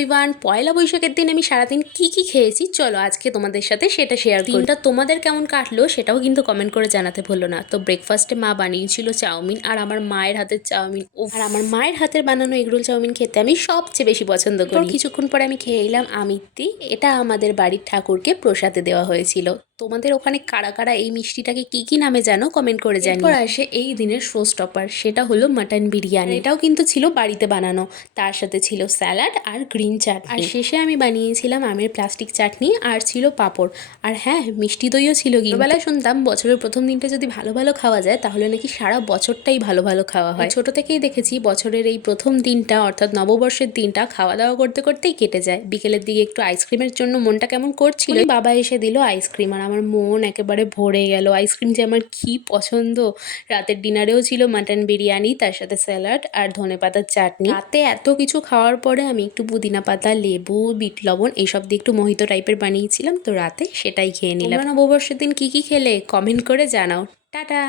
Everyone, পয়লা বৈশাখের দিন আমি সারাদিন কি খেয়েছি চলো আজকে তোমাদের সাথে সেটা শেয়ার করি। দিনটা তোমাদের কেমন কাটলো সেটাও কিন্তু কমেন্ট করে জানাতে ভুলো না। তো ব্রেকফাস্টে মা বানিয়েছিল চাউমিন, আর আমার মায়ের হাতের চাউমিন আর আমার মায়ের হাতের বানানো এগরোল চাউমিন খেতে আমি সবচেয়ে বেশি পছন্দ করি। কিছুক্ষণ পরে আমি খেয়ে এলাম আমিত্তি। এটা আমাদের বাড়ির ঠাকুরকে প্রসাদে দেওয়া হয়েছিল। তোমাদের ওখানে কারা কারা এই মিষ্টিটাকে কি নামে জানো কমেন্ট করে জানিও। এরপর আসে এই দিনের শো স্টপার, সেটা হলো মাটন বিরিয়ানি। এটাও কিন্তু ছিল বাড়িতে বানানো, তার সাথে ছিল স্যালাড আর গ্রিন চাটনি, আর শেষে আমি বানিয়েছিলাম আমের প্লাস্টিক চাটনি, আর ছিল পাঁপড়, আর হ্যাঁ মিষ্টি দইও ছিল। ছোটবেলায় শুনতাম বছরের প্রথম দিনটা যদি ভালো ভালো খাওয়া যায় তাহলে নাকি সারা বছরটাই ভালো ভালো খাওয়া হয়। ছোট থেকেই দেখেছি বছরের এই প্রথম দিনটা অর্থাৎ নববর্ষের দিনটা খাওয়া দাওয়া করতে করতেই কেটে যায়। বিকেলের দিকে একটু আইসক্রিমের জন্য মনটা কেমন করছিল, বাবা এসে দিল আইসক্রিম, আর আমার মন একেবারে ভরে গেল। আইসক্রিম যে আমার কি পছন্দ। রাতের ডিনারেও ছিল মাটন বিরিয়ানি, তার সাথে স্যালাড আর ধনেপাতার চাটনি। রাতে এত কিছু খাওয়ার পরে আমি একটু পুদিনা পাতা, লেবু, বিট লবণ এইসব দিয়ে একটু মোহিতো টাইপের বানিয়েছিলাম, তো রাতে সেটাই খেয়ে নিলাম। নববর্ষের দিন কি খেলে কমেন্ট করে জানাও। টাটা।